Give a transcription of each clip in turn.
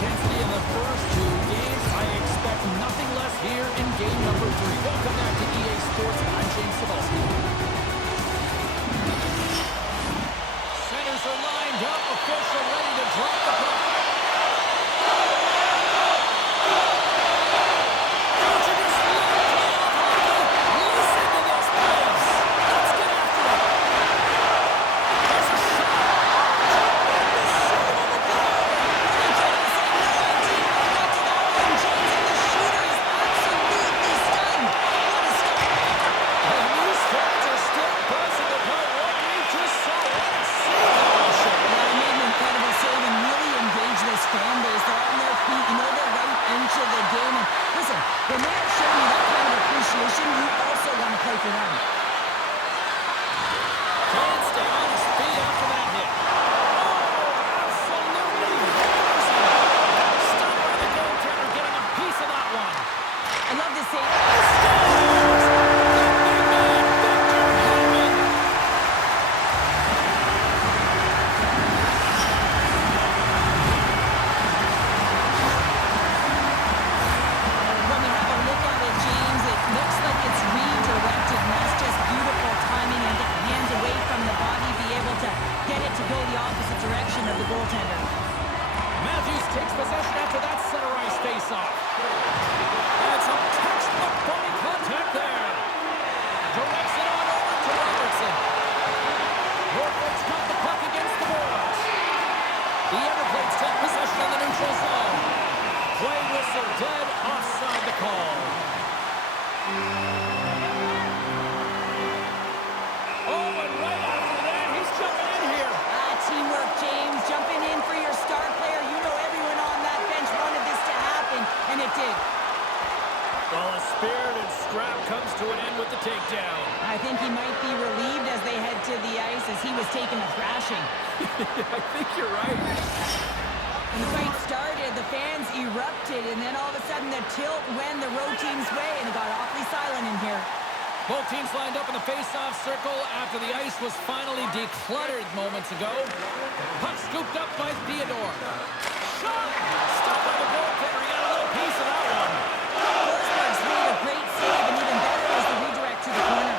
intensity in the first two games. I expect nothing less here in game number 3. Welcome back to EA Sports. I'm James Cebulski. Centers are lined up. Official ready to drop the puck. I think he might be relieved as they head to the ice as he was taking a thrashing. I think you're right. When the fight started, the fans erupted, and then all of a sudden the tilt went the road team's way, and it got awfully silent in here. Both teams lined up in the face-off circle after the ice was finally decluttered moments ago. Puck scooped up by Theodore. Shot! Stopped by the goaltender. He got a little piece of that one. Forsberg's made a great save, and even better was the redirect to the corner.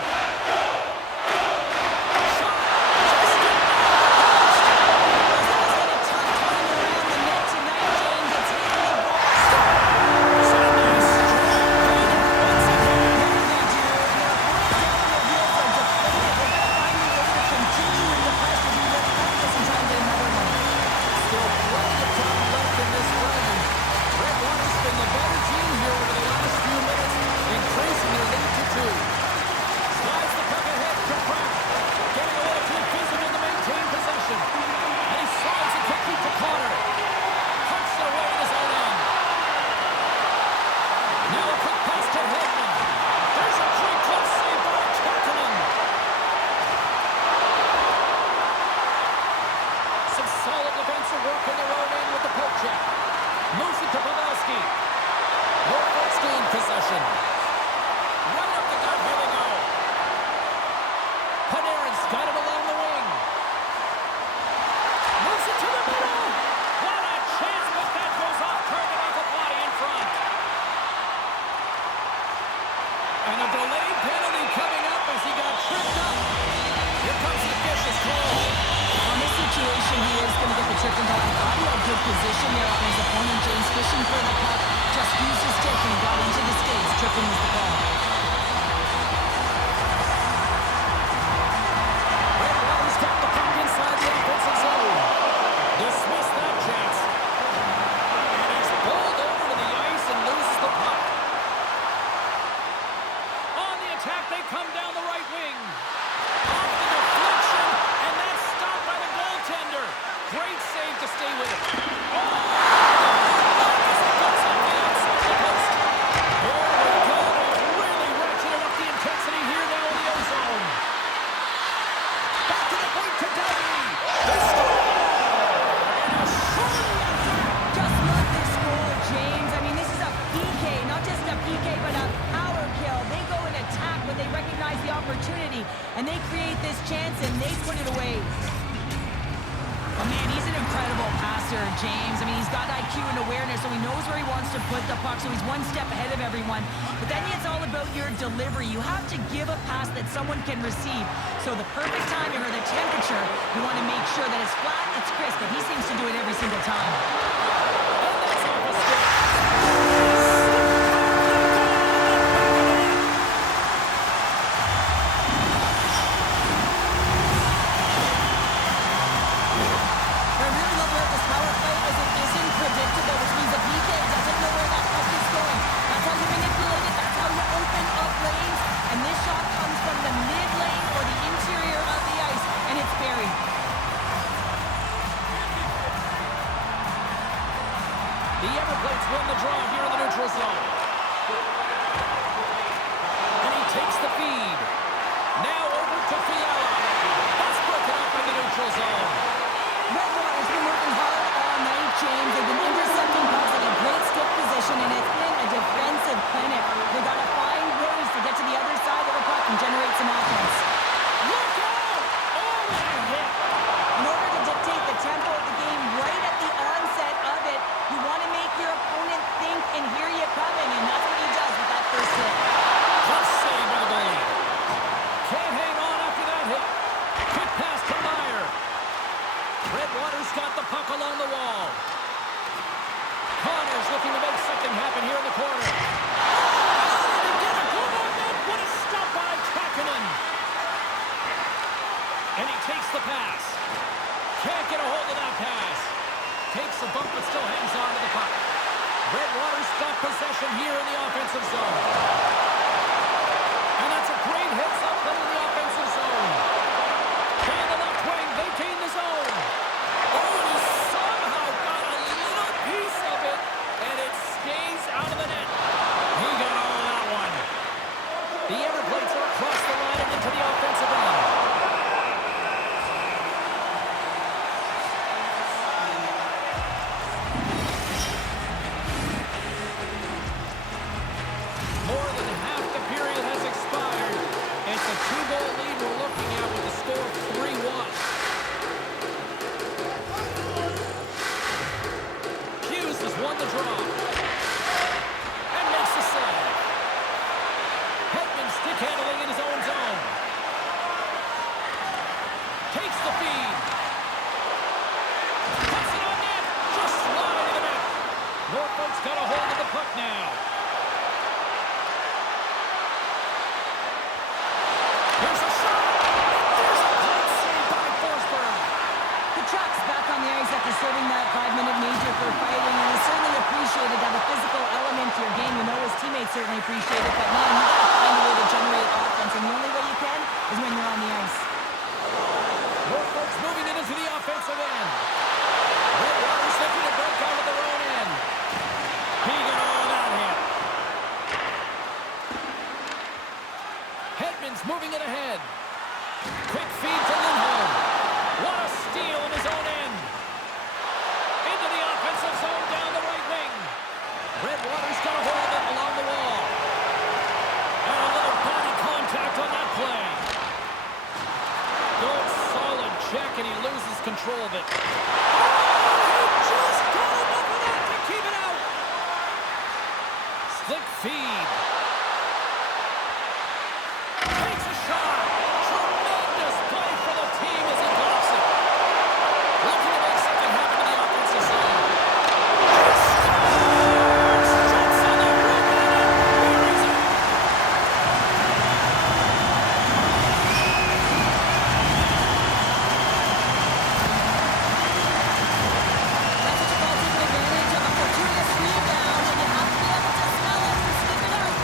Position there on his opponent. James fishing for the puck. Just used his stick and got into the skates. Tripping is the call. He's got the puck inside the offensive zone. Dismissed that chance. And he's pulled over to the ice and loses the puck. On the attack, they come down the right wing. Off the deflection, and that's stopped by the goaltender. Great save to stay with it. And they create this chance, and they put it away. Oh, man, he's an incredible passer. passer, James. I mean, he's got IQ and awareness, so he knows where he wants to put the puck, so he's one step ahead of everyone. But then it's all about your delivery. You have to give a pass that someone can receive. So the perfect timing or the temperature, you want to make sure that it's flat, it's crisp, and he seems to do it every single time. And that's off a stick. Predictable, which means the PK doesn't know where that puck is going. That's how you manipulate it. That's how you open up lanes. And this shot comes from the mid lane or the interior of the ice, and it's buried. The Everplates win the draw here in the neutral zone. And he takes the feed. Now over to Fiala. That's broken up in the neutral zone. Redwater's been working hard all night, James. They've been intercepting pucks in a great stick position, and it's been a defensive clinic. They've got to find ways to get to the other side of the puck and generate some offense. Look out! Oh, what a hit! In order to dictate the tempo of the game right at the onset of it, you want to make your opponent think and hear you coming, and that's what he does with that first hit. Just saved by the goalie. Can't hang on after that hit. Quick pass to Meyer. Redwater's got the puck along the wall. Connor's looking to make something happen here in the corner. Oh, he did a good on that. What a stop by Kakkonen. And he takes the pass. Can't get a hold of that pass. Takes a bump but still hangs on to the puck. Redwater's got possession here in the offensive zone. And that's a great heads-up play in the offensive zone. Down the left wing, they gain the zone. Oh, he somehow got a little piece of it, and it stays out of the net. He got all of that one. The Everplates are across the line and into the offensive end. More than half the period has expired. It's a two-goal lead we're looking at with the score of 3-1. Hughes has won the draw. And makes the save. Hedman stick handling in his own zone. Takes the feed. Puts it on net. Just slide into the net. Norfolk's got a hold of the puck now. Here's a shot. There's a great save by Forsberg. The Truck's back on the ice after serving that 5-minute major for fighting, and it's certainly appreciated to have a physical element to your game. You know his teammates certainly appreciate it, but man, you got to find a way to generate offense, and the only way you can is when you're on the ice. Norfolk's moving it into the offensive end. Redwater's looking to break out of their own end. He got all that hit. Hedman's moving it ahead. Quick feed to Lindholm. What a steal in his own end. Into the offensive zone down the right wing. Redwater's got a hold of it along the wall. And a little body contact on that play. Good solid check, and he loses control of it. Oh, he just got enough of that to keep it out. Slick feed. Takes a shot. Tremendous play for the team as he blocks it. Looking to make something happen in the offensive zone. He scores! Jumps on the rebound and buries it. That's what you call taking advantage of a fortuitous rebound, and you have to be able to smell it and sniff it out.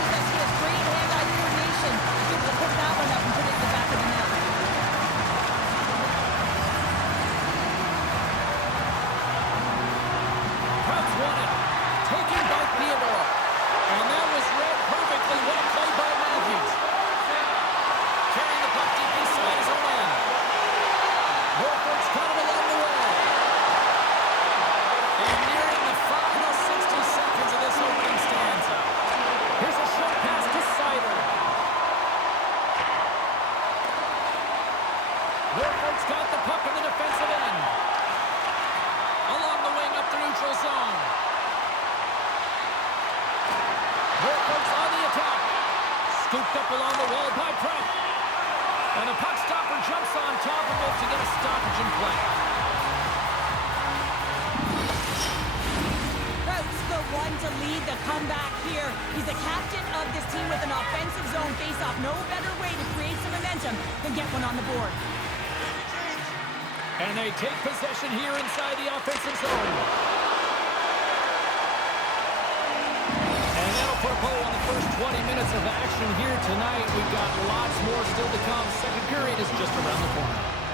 need the comeback here. He's the captain of this team with an offensive zone face-off. No better way to create some momentum than get one on the board. And they take possession here inside the offensive zone. And that'll put a bow on the first 20 minutes of action here tonight. We've got lots more still to come. Second period is just around the corner.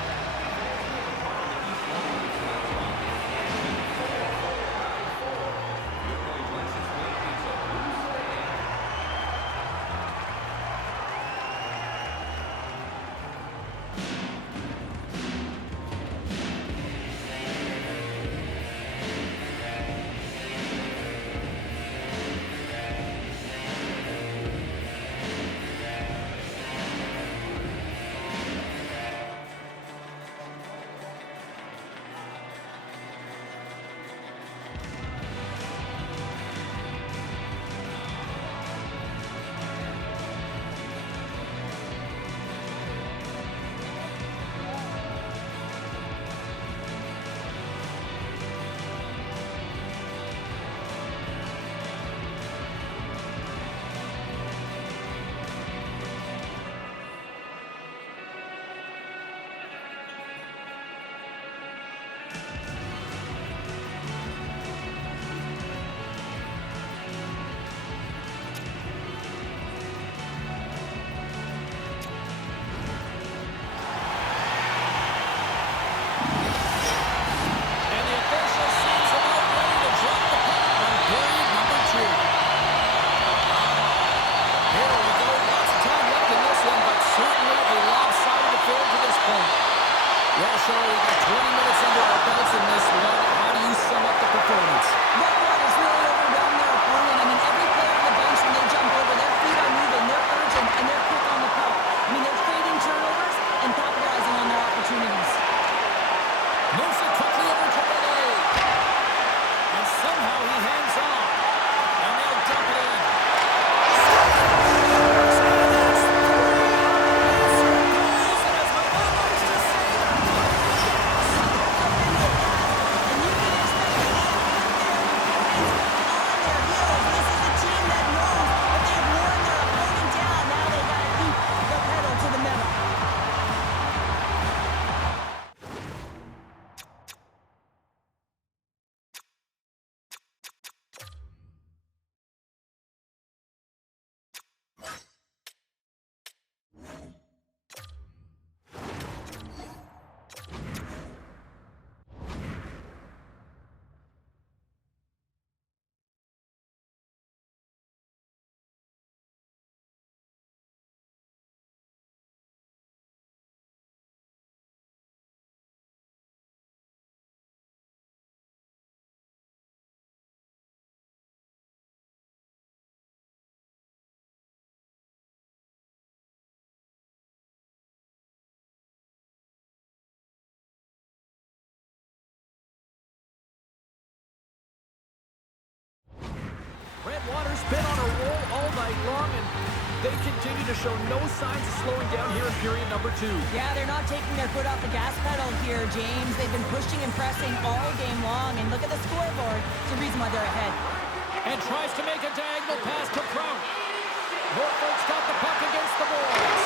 Redwater's been on a roll all night long, and they continue to show no signs of slowing down here in period number 2. Yeah, they're not taking their foot off the gas pedal here, James. They've been pushing and pressing all game long, and look at the scoreboard. It's the reason why they're ahead. And tries to make a diagonal pass to Prout. Norfolk's got the puck against the boards.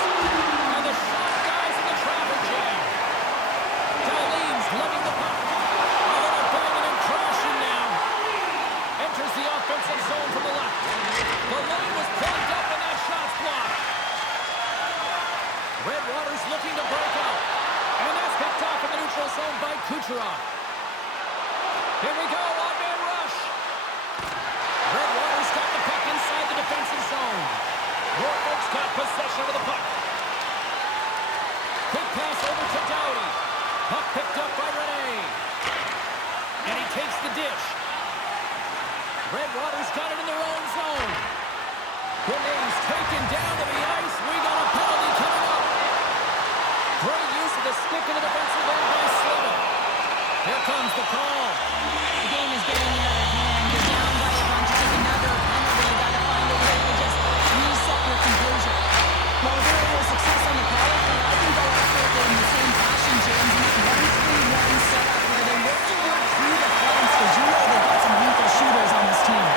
And the shot dies in the traffic jam. Darlene's lugging the puck. And then a banging and crashing now. Enters the offensive zone from the left. The lane was plugged up and that shot's blocked. Redwater's looking to break out. And that's picked off in the neutral zone by Kucherov. Here we go, one-man rush. Redwater's got the puck inside the defensive zone. Norfolk's got possession of the puck. Quick pass over to Doughty. Puck picked up by Rene. And he takes the dish. Redwater's got it in their own zone. Rene's taken down to the ice. We got a penalty coming up. Great use of the stick in the defensive zone by Slavin. Here comes the call. The game is getting out of hand. You're down by a bunch. Take another penalty. You got to find a way to just reset your composure. Well, if they're able to success on the power play, I think they'll operate in the same fashion, James. And this 1-3-1 setup where they look to work through the fronts because you know they've got some lethal shooters on this team.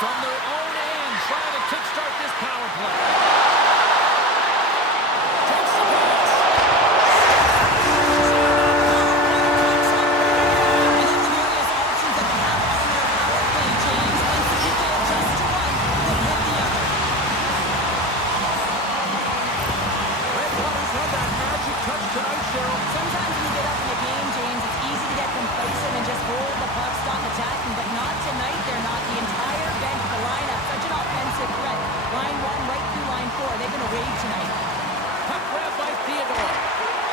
From their own end, trying to kickstart this power play. Takes the pass. And then the various options that they have on their power play, James. Once the PK adjusts to one, they hit the other. Redwater's had that magic touch tonight, Cheryl. Sometimes when you get up in a game, James, it's easy to get complacent and just hold the puck, stop attacking, but not tonight. They're not. The entire bench, the lineup, such an offensive threat. Line 1 right through line 4. They're going to rage tonight. Puck grab by Theodore.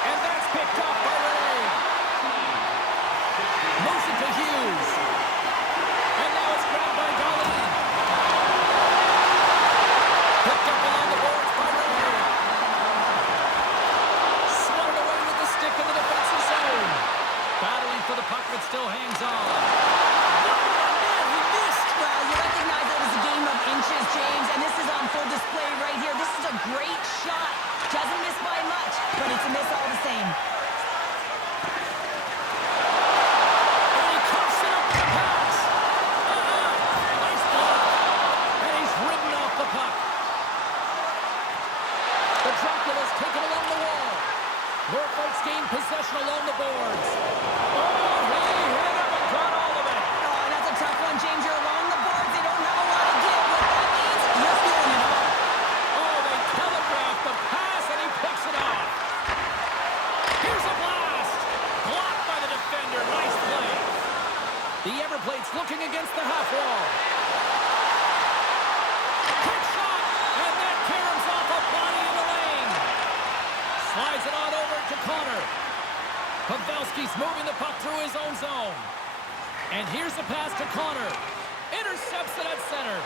And that's picked up by Ray. Moves it to Hughes. And now it's grabbed by Dolly. Picked up along the boards by Ray. Swatted away with the stick in the defensive zone. Battling for the puck, but still hangs on. He missed. Well, you recognize that it's a game of inches, James, and this is on full display right here. This is a great shot. Doesn't miss by much, but it's a miss all the same. And he cuffs it up with the pass. Nice block. And he's ridden off the puck. The Dracula's taken along the wall. Norfolk's gain possession along the boards. Oh, he hit him and got all of it. Oh, that's a tough one, James. You're along the boards. They don't have a lot of give. What that means, you're feeling it all. Oh, they telegraphed the pass, and he picks it off. Here's a blast. Blocked by the defender. Nice play. The Everplates looking against the half wall. Quick shot, and that caroms off a body in the lane. Slides it on over to Connor. Pavelski's moving the puck through his own zone. And here's the pass to Connor. Intercepts it at center.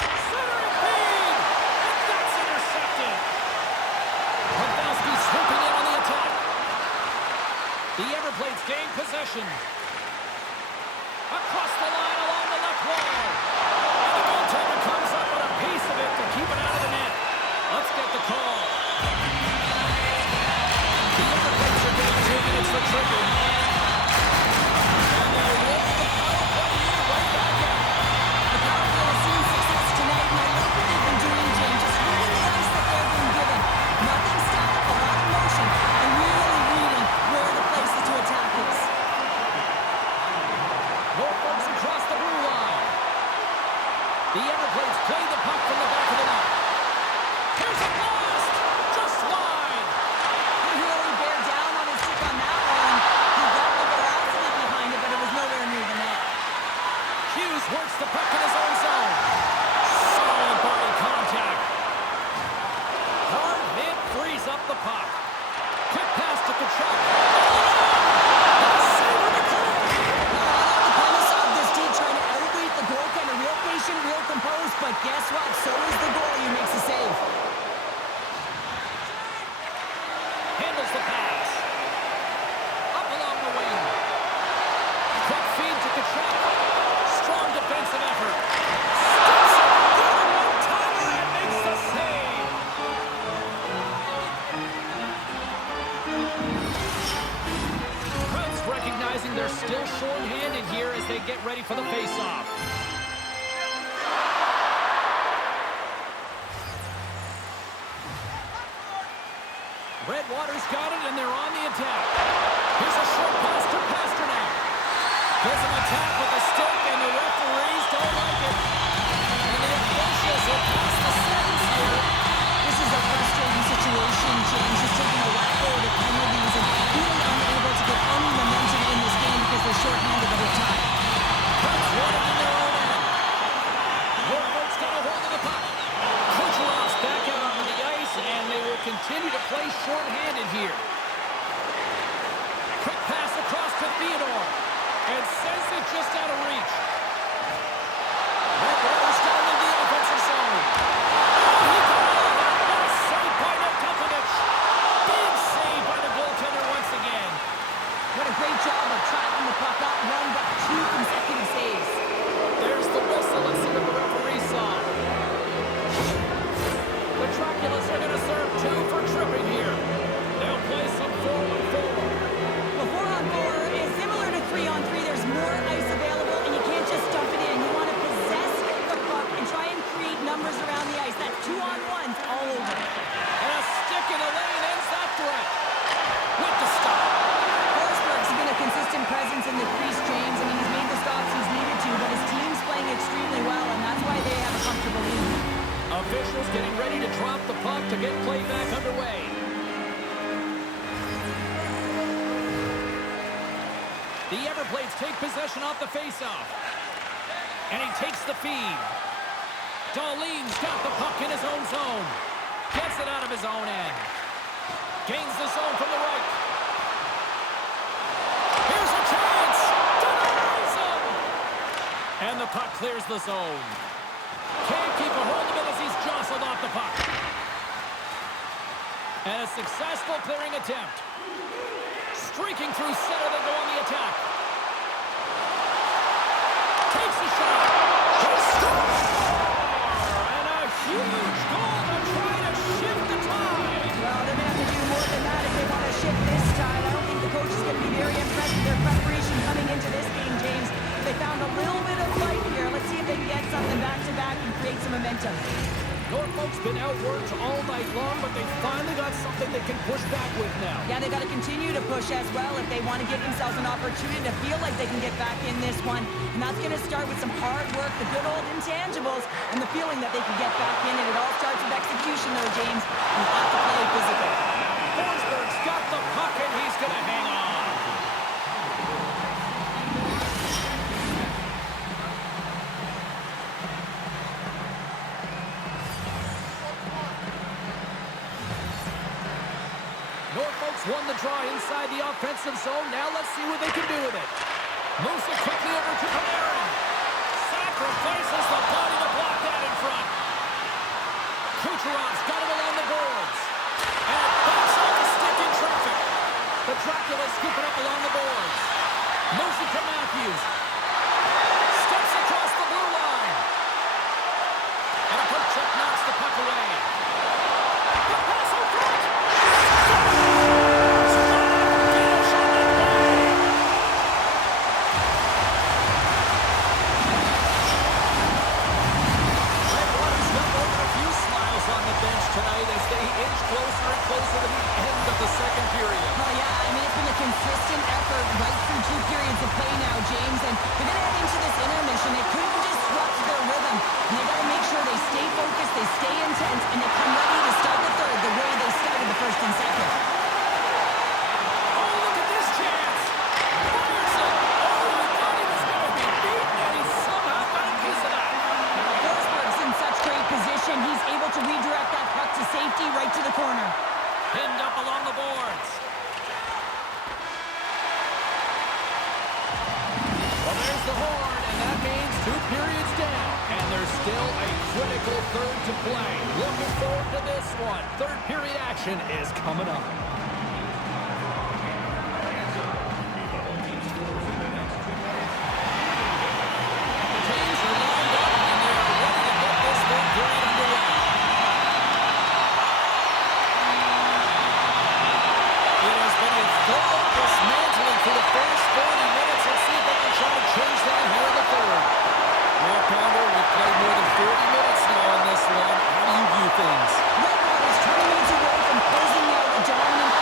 Centering feed! And that's intercepted. Pavelski swooping in on the attack. The Everplates gain possession. Across the line along the left wall. And the goaltender comes up with a piece of it to keep it out of the net. Let's get the call. The Everplates are getting 2 minutes for trigger. And they'll roll the power play here right back out. The power play has seen success tonight, and I like what they've been doing, James. Just reading the ice that they're being given. Nothing static, a lot of motion, and really reading where the places to attack is. Norfolk's across the blue line. The Everplates play the puck from the back of the net. Here's a blast! Just wide! He really bared down on his stick on that one. He got the velocity behind it, but it was nowhere near the net. Hughes works the puck in his own zone. Solid body contact. Hard hit frees up the puck. Quick pass to Kachuk. Save with the clear. The promise of this dude trying to outweight the goaltender. Real patient, real composed, but guess what? So is the goalie who makes the save. Handles the pass. Up along the wing. Quick feed to Kachuk. Strong defensive effort. Steps it. Good one-timer and makes the save. Crowd's recognizing they're still short-handed here as they get ready for the face-off. Redwater's got it, and they're on the attack. Here's a short pass to Pasternak. There's an attack with a stick, and the referees don't like it. And the officials will pass the sentence here. This is a frustrating situation, James. Just taking a whack load of penalties and really unable to get any momentum in this game because they're shorthanded at the time. Cubs won it in their own end. Norfolk's got a hold of the puck. Kucherov's back out onto the ice, and they will continue to play shorthanded here. Quick pass across to Theodore. And sends it just out of reach. officials getting ready to drop the puck to get play back underway. The Everblades take possession off the faceoff. And he takes the feed. Darlene's got the puck in his own zone. Gets it out of his own end. Gains the zone from the right. Here's a chance. Denies him. And the puck clears the zone. Can't keep a hold of it as he's jostled off the puck. And a successful clearing attempt. Streaking through center, they go on the attack. Takes a shot. He scores! And a huge goal to try to shift the tide. Well, they're going to have to do more than that if they want to shift this tide. I don't think the coach is going to be very impressed with their preparation coming into this game, James. They found a little bit of life here. Let's see if they can get something back-to-back and create some momentum. Norfolk's been outworked all night long, but they finally got something they can push back with now. Yeah, they've got to continue to push as well if they want to give themselves an opportunity to feel like they can get back in this one. And that's going to start with some hard work, the good old intangibles, and the feeling that they can get back in. And it all starts with execution, though, James. You have to play physical. Forsberg's got the puck, and he's going to hang on. Norfolk's won the draw inside the offensive zone. Now let's see what they can do with it. Moves it quickly over to Panarin. Sacrifices the body to block that in front. Kucherov's got it along the boards. And it bumps off the stick in traffic. The Dracula scooping up along the boards. Moves it to Matthews. Steps across the blue line. And a poke check knocks the puck away. The pass in front. Tonight as they inch closer and closer to the end of the second period. Well, yeah, I mean, it's been a consistent effort right through 2 periods of play now, James, and they're going to head into this intermission. It couldn't disrupt their rhythm, and they got to make sure they stay focused, they stay intense, and they come ready to start the third the way they started the first and second. Oh, look at this chance! Fires it! Oh, we thought he was going to be beaten, and he somehow got a piece of that. Forsberg's in such great position. He's able to redirect that puck to safety right to the corner. Pinned up along the boards. Well, there's the horn, and that means 2 periods down. And there's still a critical third to play. Looking forward to this one. Third period action is coming up. Teams are lined up, and they are ready to get this third period underway. It has been a thorough dismantling for the first 40 minutes. Let's see if they can try to change that here in the third. Well, Pounder, we've played more than 40 minutes now on this one. How do you view things? Redwater's 20 minutes away from closing out a dominant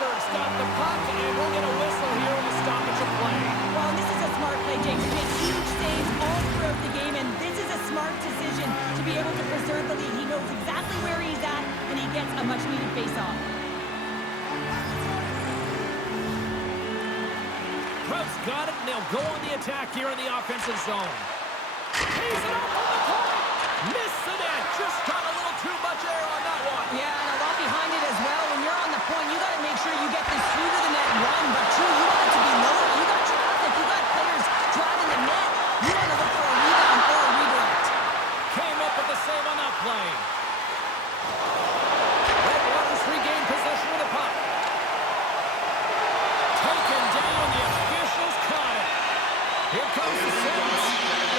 Forsberg stopped the puck, and we'll get a whistle here in the stoppage of play. Well, this is a smart play, James. He made huge saves all throughout the game, and this is a smart decision to be able to preserve the lead. He knows exactly where he's at, and he gets a much-needed face-off. Krause got it, and they'll go on the attack here in the offensive zone. He's it up on the point. Missed the net. Just got a little too much air on that one. Yeah, and a lot behind it as well. When you're on the point, you got to make sure you get this through to the net, one, but two, you want it to be lower. You got traffic. You got players driving the net. You want to look for a rebound or a redirect. Came up with the save on that play. Red Waters regained possession of the puck. Taken down. The officials caught it. Here comes the sentence.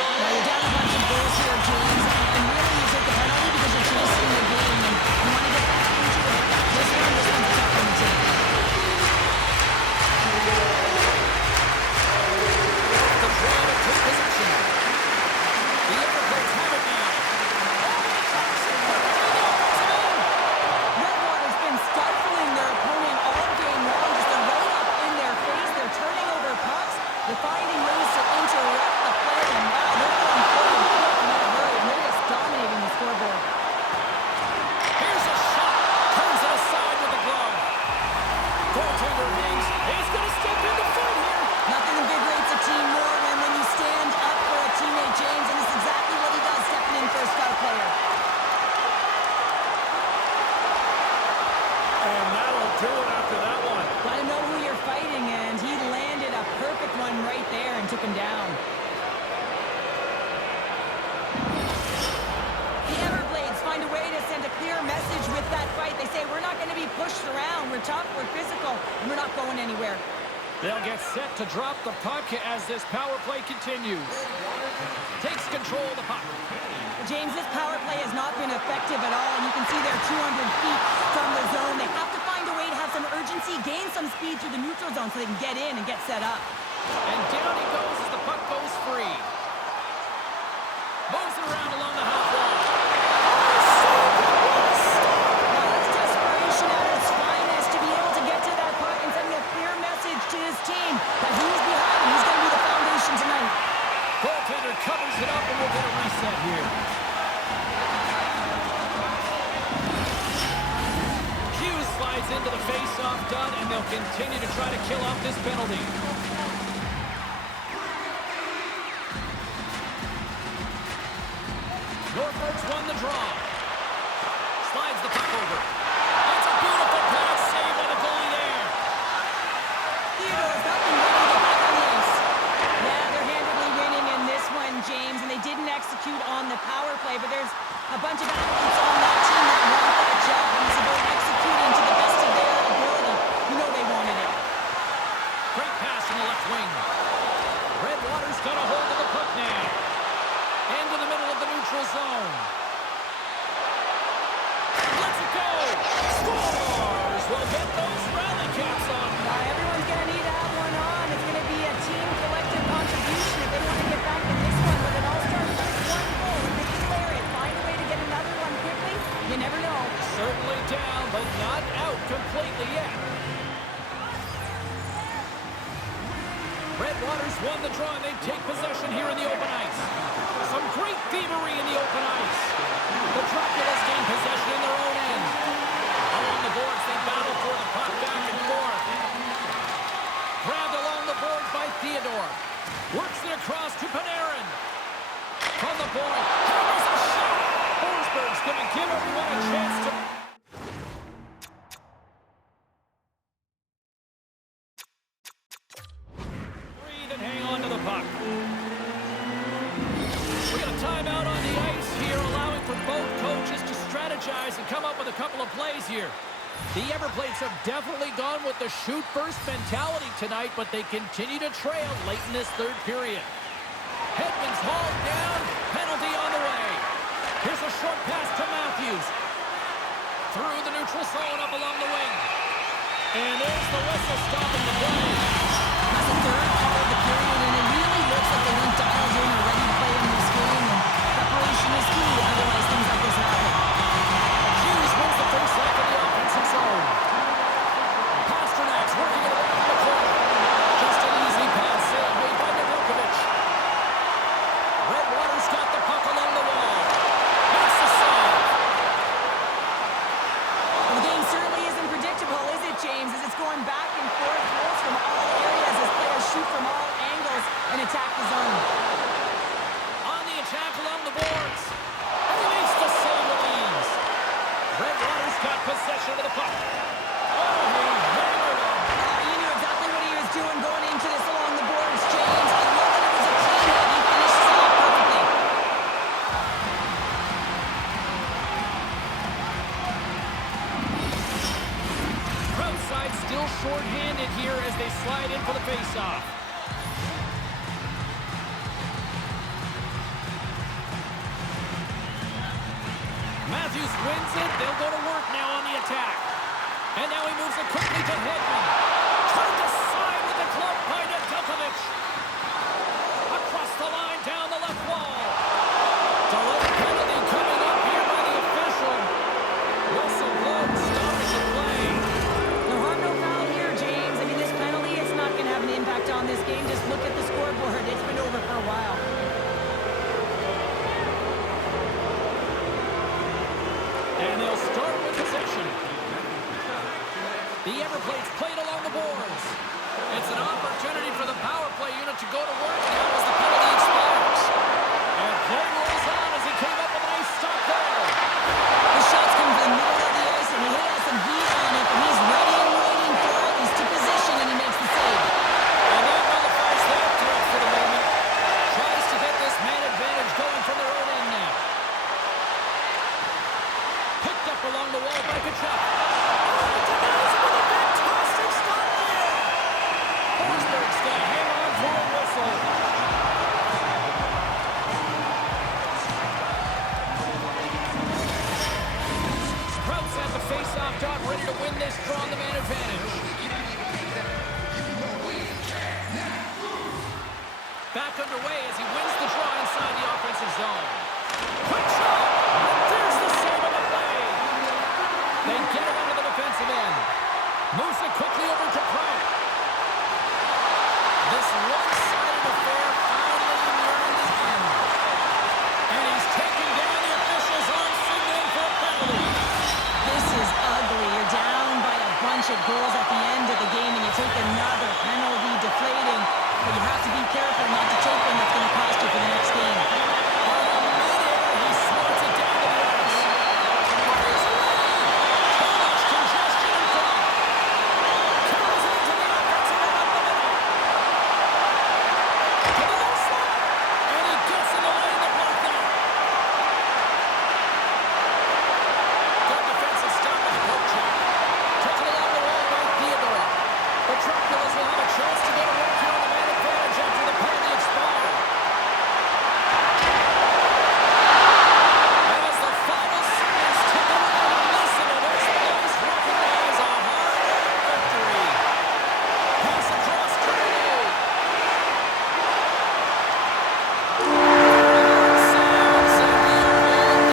Now you're down a bunch of goals here, James, and really you take the penalty because you're chasing the game, and you want to get back into it. This one's a tough one to take. The draw to take possession. The Everblades have it now. Redwater's been stifling their opponent all game long, just a right up in their face. They're turning over pucks. They're finding ways to interrupt the play, and wow, they're going forward quick in a hurry, and they're just dominating the scoreboard. Here's a shot. Turns it aside with the glove. Goaltender hangs. He's going to step in the fight here. Nothing invigorates a team more than when you stand up for a teammate, James, and this is exactly what he does, stepping in for a star player. And that'll do it after that one. Gotta know who you're fighting, and he landed a perfect one right there and took him down. The Everblades find a way to send a clear message with that fight. They say, we're not going to be pushed around. We're tough, we're physical, and we're not going anywhere. They'll get set to drop the puck as this power play continues. Takes control of the puck. James, this power play has not been effective at all, and you can see they're 200 feet from the zone. They have to find a way to have some urgency, gain some speed through the neutral zone so they can get in and get set up. And down he goes as the puck goes free. Moves it around along the half wall. Now that's desperation at its finest to be able to get to that puck and sending a clear message to his team that he's behind him. He's going to be the foundation tonight. Goaltender covers it up, and we'll get a reset here. Hughes slides into the face-off done, and they'll continue to try to kill off this penalty. Norfolk's won the draw. Slides the puck over. That's a beautiful pass save by the goalie there. Theodore's not been ready to get back on the ice. Yeah, they're handedly winning in this one, James, and they didn't execute on the power play, but there's a bunch of athletes on that team that want that job, and it's about executing to the best of their ability. You know they wanted it. Great pass in the left wing. Red Waters got a hold of the puck now. Into the middle of the neutral zone. Let's it go! Scores! We'll get those rally caps on. Everyone's going to need to have one on. It's going to be a team collective contribution if they want to get back in this one. But it all starts with one goal. If they declare it, find a way to get another one quickly, you never know. Certainly down, but not out completely yet. Red Waters won the draw, and they take possession here in the open ice. Some great thievery in the open ice. The Draculas gain possession in their own end. Along the boards, they battle for the puck back and forth. Grabbed along the boards by Theodore. Works it across to Panarin. From the point, hammers a shot. Forsberg's going to give everyone a chance to... breathe and hang on to the puck. We got a timeout on the ice here, allowing for both coaches to strategize and come up with a couple of plays here. The Everblades have definitely gone with the shoot-first mentality tonight, but they continue to trail late in this third period. Hedman's hauled down, penalty on the way. Here's a short pass to Matthews. Through the neutral zone, up along the wing. And there's the whistle stopping the play. That's the third call of the period, and it really looks like they weren't dialed in or ready to play in this game, and preparation is key, otherwise things like this happen. Hughes wins the face-off in the offensive zone. Pass to still short-handed here as they slide in for the face-off. Matthews wins it. They'll go to work now on the attack. And now he moves it quickly to Hedman. Turned aside with the club by Nedeljkovic. Across the line, down the left wall. Delay penalty coming up here by the official. Russell Bloom stopping the play. No harm, no foul here, James. I mean, this penalty, it's not going to have an impact on this game. Just look at the scoreboard. It's been over for a while. And they'll start with possession. The Everblades played along the boards. It's an opportunity for the power play unit to go to work now as the penalty expires. And play rolls on as he came up with a nice stop there. The shots come from the middle of the ice, and he has some heat on it, but he's ready and waiting for it. He's to position, and he makes the save. And that nullifies their threat for the moment. Tries to get this man advantage going from their own end now. Picked up along the wall by Kachuk. Forsberg's going to hang on for a whistle. Krauts at the face-off dot, ready to win this draw on the man advantage. Back underway as he wins the draw inside the offensive zone. Quick shot! There's the save of the play. They get it under the defensive end. Moves it quickly over to Prout. This one-sided affair finally nearing the end. And he's taking down the officials on signaling for a penalty. This is ugly. You're down by a bunch of goals at the